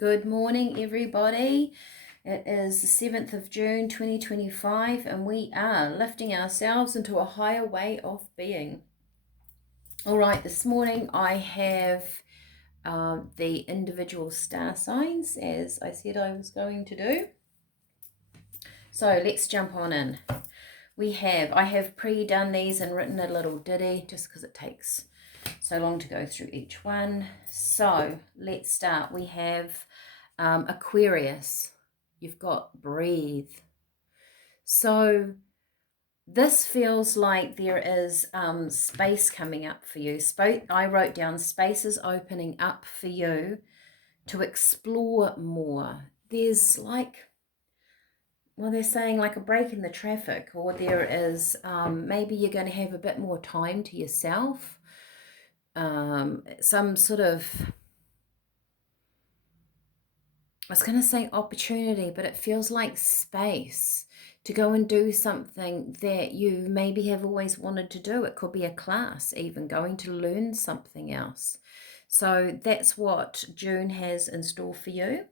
Good morning, everybody. It is the 7th of June 2025, and we are lifting ourselves into a higher way of being. All right, this morning I have the individual star signs, as I said I was going to do. So let's jump on in. I have pre-done these and written a little ditty just because it takes so long to go through each one. So let's start. We have Aquarius. You've got breathe. So this feels like there is space coming up for you. I wrote down spaces opening up for you to explore more. There's they're saying like a break in the traffic, or there is maybe you're going to have a bit more time to yourself. Some sort of, I was going to say opportunity, but it feels like space to go and do something that you maybe have always wanted to do. It could be a class, even going to learn something else. So that's what June has in store for you.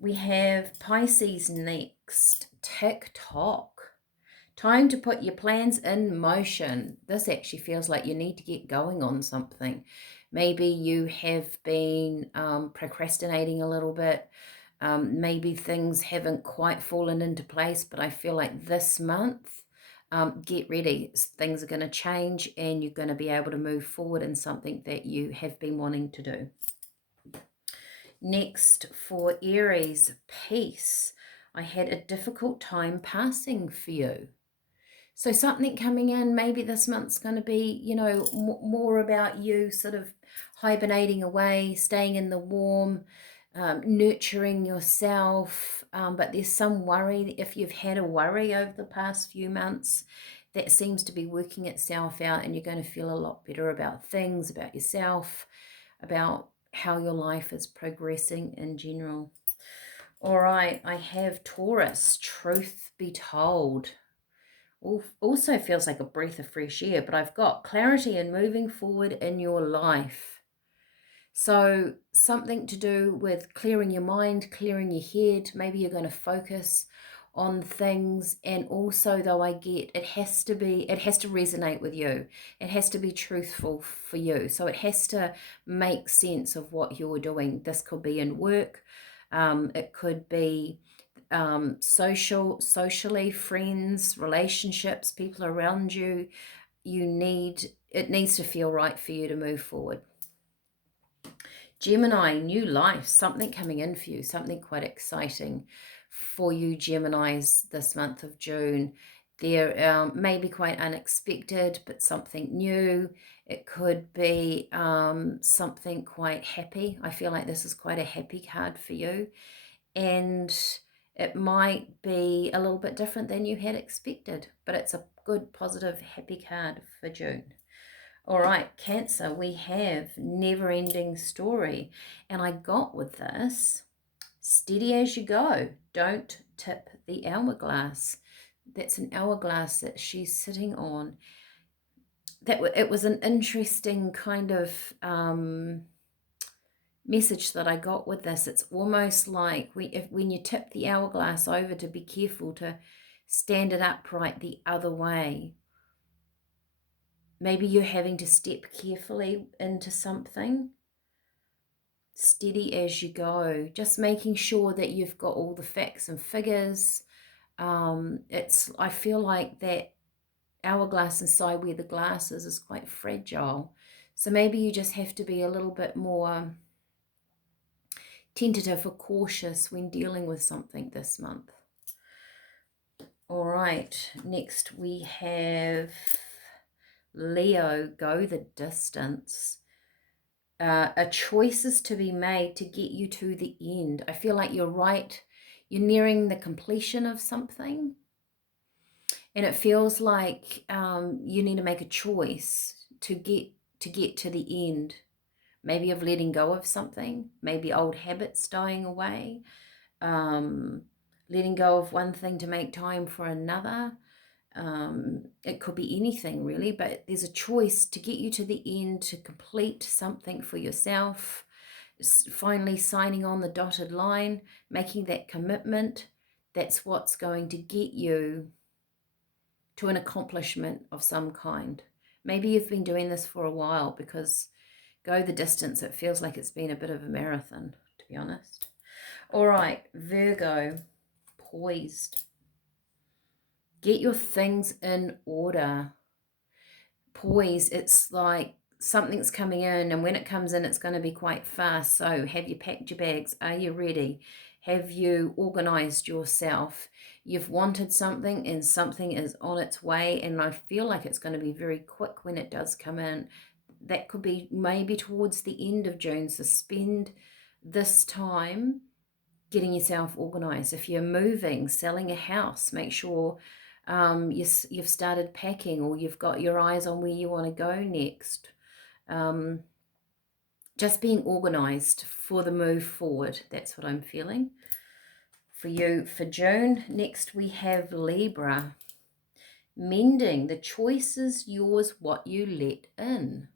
We have Pisces next. TikTok. Time to put your plans in motion. This actually feels like you need to get going on something. Maybe you have been procrastinating a little bit. Maybe things haven't quite fallen into place, but I feel like this month, get ready. Things are going to change and you're going to be able to move forward in something that you have been wanting to do. Next, for Aries, peace. I had a difficult time passing for you. So something coming in, maybe this month's going to be, more about you sort of hibernating away, staying in the warm, nurturing yourself. But there's some worry. If you've had a worry over the past few months, that seems to be working itself out, and you're going to feel a lot better about things, about yourself, about how your life is progressing in general. All right, I have Taurus, truth be told. Also feels like a breath of fresh air, but I've got clarity and moving forward in your life. So something to do with clearing your mind, clearing your head. Maybe you're going to focus on things. And also, though, I get it has to resonate with you. It has to be truthful for you. So it has to make sense of what you're doing. This could be in work. It could be socially, friends, relationships, people around you. It needs to feel right for you to move forward. Gemini, new life, something coming in for you, something quite exciting for you Geminis this month of June. There may be quite unexpected, but something new. It could be something quite happy. I feel like this is quite a happy card for you. And it might be a little bit different than you had expected, but it's a good, positive, happy card for June. All right, Cancer, we have never-ending story. And I got with this, steady as you go. Don't tip the hourglass. That's an hourglass that she's sitting on. It was an interesting kind of message that I got with this. It's almost like when you tip the hourglass over, to be careful to stand it upright the other way. Maybe you're having to step carefully into something. Steady as you go. Just making sure that you've got all the facts and figures. I feel like that hourglass inside where the glass is quite fragile. So maybe you just have to be a little bit more tentative or cautious when dealing with something this month. All right, next we have Leo, go the distance. A choice is to be made to get you to the end. I feel like you're nearing the completion of something, and it feels like you need to make a choice to get to the end. Maybe of letting go of something, maybe old habits dying away, letting go of one thing to make time for another. It could be anything really, but there's a choice to get you to the end, to complete something for yourself, finally signing on the dotted line, making that commitment, that's what's going to get you to an accomplishment of some kind. Maybe you've been doing this for a while, because go the distance, it feels like it's been a bit of a marathon, to be honest. All right, Virgo, poised. Get your things in order. Poised, it's like something's coming in, and when it comes in, it's going to be quite fast. So have you packed your bags? Are you ready? Have you organized yourself? You've wanted something, and something is on its way, and I feel like it's going to be very quick when it does come in. That could be maybe towards the end of June, so spend this time getting yourself organized. If you're moving, selling a house, make sure you've started packing, or you've got your eyes on where you want to go next. Just being organized for the move forward. That's what I'm feeling for you for June. Next we have Libra. Mending. The choice is yours, what you let in.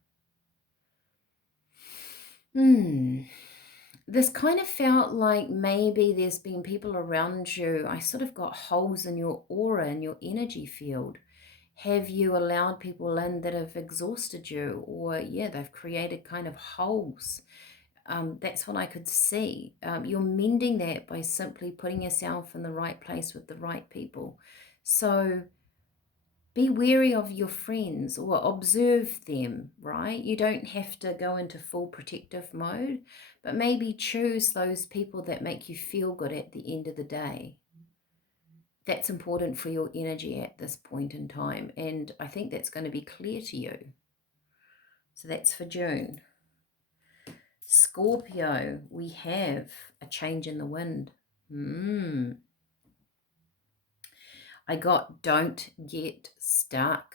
This kind of felt like maybe there's been people around you. I sort of got holes in your aura and your energy field. Have you allowed people in that have exhausted you? Or, yeah, they've created kind of holes. That's what I could see. You're mending that by simply putting yourself in the right place with the right people. So be wary of your friends, or observe them, right? You don't have to go into full protective mode, but maybe choose those people that make you feel good at the end of the day. That's important for your energy at this point in time, and I think that's going to be clear to you. So that's for June. Scorpio, we have a change in the wind. I got don't get stuck.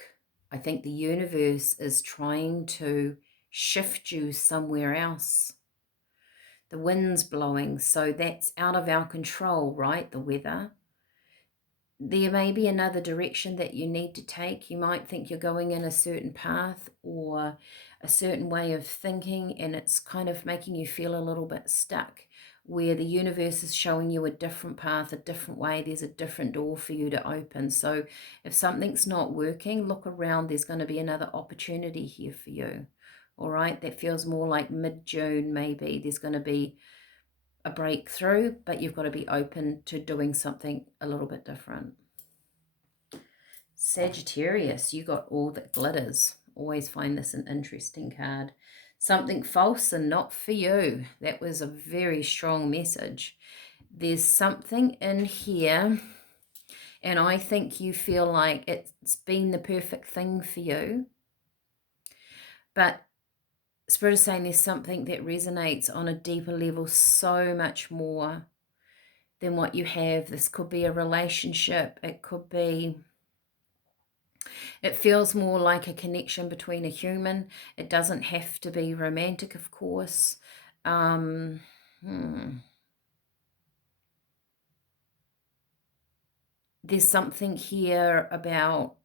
I think the universe is trying to shift you somewhere else. The wind's blowing, so that's out of our control, right? The weather. There may be another direction that you need to take. You might think you're going in a certain path or a certain way of thinking, and it's kind of making you feel a little bit stuck, where the universe is showing you a different path, a different way. There's a different door for you to open. So if something's not working, look around. There's going to be another opportunity here for you. All right, that feels more like mid-June maybe. There's going to be a breakthrough, but you've got to be open to doing something a little bit different. Sagittarius, you got all that glitters. Always find this an interesting card. Something false and not for you. That was a very strong message. There's something in here, and I think you feel like it's been the perfect thing for you. But Spirit is saying there's something that resonates on a deeper level, so much more than what you have. This could be a relationship. It could be... It feels more like a connection between a human. It doesn't have to be romantic, of course. There's something here about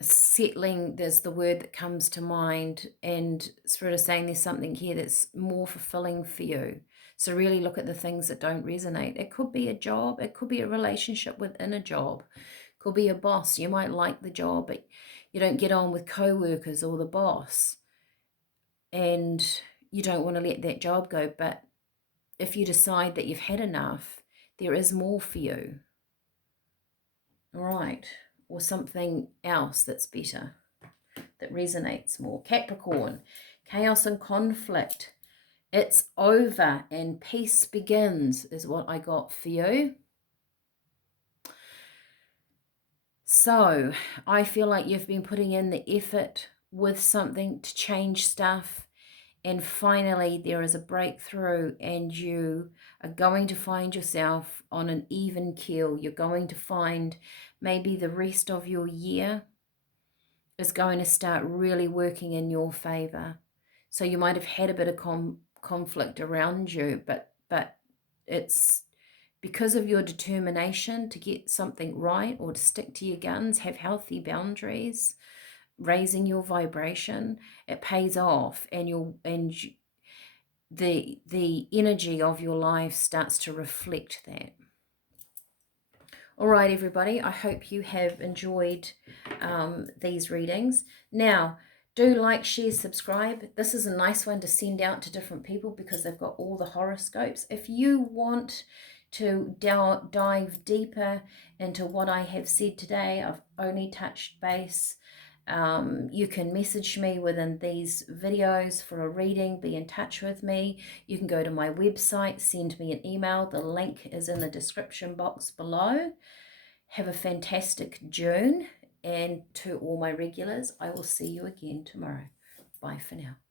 settling. There's the word that comes to mind, and Spirit is saying there's something here that's more fulfilling for you. So really look at the things that don't resonate. It could be a job. It could be a relationship within a job. Could be a boss. You might like the job, but you don't get on with co-workers or the boss, and you don't want to let that job go. But if you decide that you've had enough, there is more for you. All right. Or something else that's better, that resonates more. Capricorn, chaos and conflict. It's over and peace begins is what I got for you. So I feel like you've been putting in the effort with something to change stuff, and finally there is a breakthrough, and you are going to find yourself on an even keel. You're going to find maybe the rest of your year is going to start really working in your favor. So you might have had a bit of conflict around you, but it's because of your determination to get something right, or to stick to your guns, have healthy boundaries, raising your vibration. It pays off, and the energy of your life starts to reflect that. All right, everybody, I hope you have enjoyed these readings. Now, do like, share, subscribe. This is a nice one to send out to different people because they've got all the horoscopes. If you want to dive deeper into what I have said today, I've only touched base. You can message me within these videos for a reading, be in touch with me. You can go to my website, send me an email. The link is in the description box below. Have a fantastic June, and to all my regulars, I will see you again tomorrow. Bye for now.